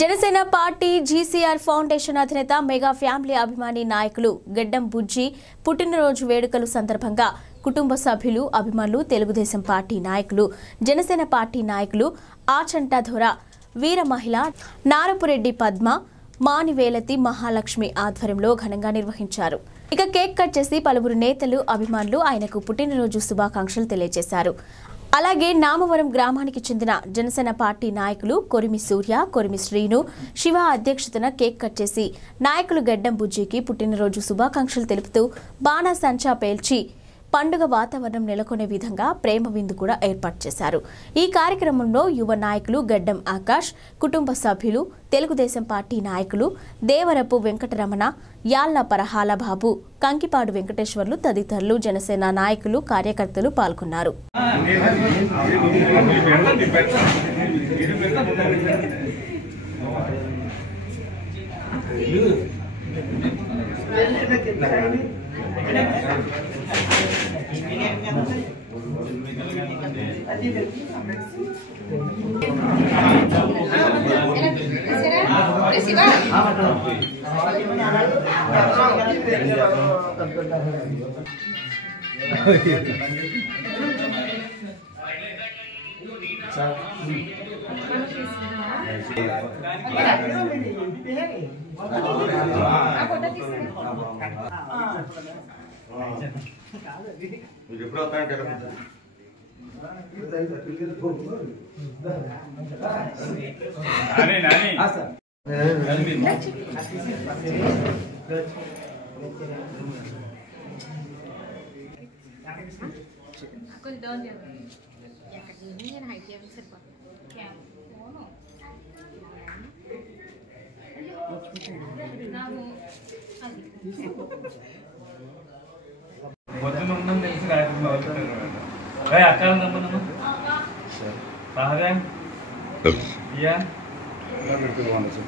Janasena party GCR foundation అధినేత mega family అభిమాని నాయకులు గెడ్డం బుజ్జి పుట్టినరోజు వేడుకల సందర్భంగా కుటుంబ సభ్యులు అభిమానులు తెలుగుదేశం పార్టీ నాయకులు జనసేన పార్టీ నాయకులు ఆచంటధొర వీర మహిళ నారపురెడ్డి పద్మ మానివేలతి మహాలక్ష్మి ఆధ్వర్యంలో ఘనంగా నిర్వహించారు. ఇక కేక్ కట్ చేసి పలువురు నేతలు అభిమానులు ఆయనకు పుట్టినరోజు శుభాకాంక్షలు తెలియజేశారు. అలాగే నామవరం గ్రామానికి చెందిన జనసేన పార్టీ నాయకులు కొరిమి సూర్య, కొరిమి శ్రీను, శివ అధ్యక్షతన కేక్ కట్ చేసి నాయకులు గెడ్డం బుజ్జికి పుట్టినరోజు శుభాకాంక్షలు తెలుపుతూ బాణాసంచా పేల్చి పండుగ వాతావరణం నెలకొనే విధంగా ప్రేమ విందు కూడా ఏర్పాటు చేశారు. ఈ కార్యక్రమంలో యువ నాయకులు గడ్డం ఆకాష్, కుటుంబ సభ్యులు, తెలుగుదేశం పార్టీ నాయకులు దేవరపు వెంకటరమణ, యాళ్ల పరహాల బాబు, కంకిపాడు వెంకటేశ్వర్లు తదితరులు జనసేన నాయకులు, కార్యకర్తలు పాల్గొన్నారు. అక్కడ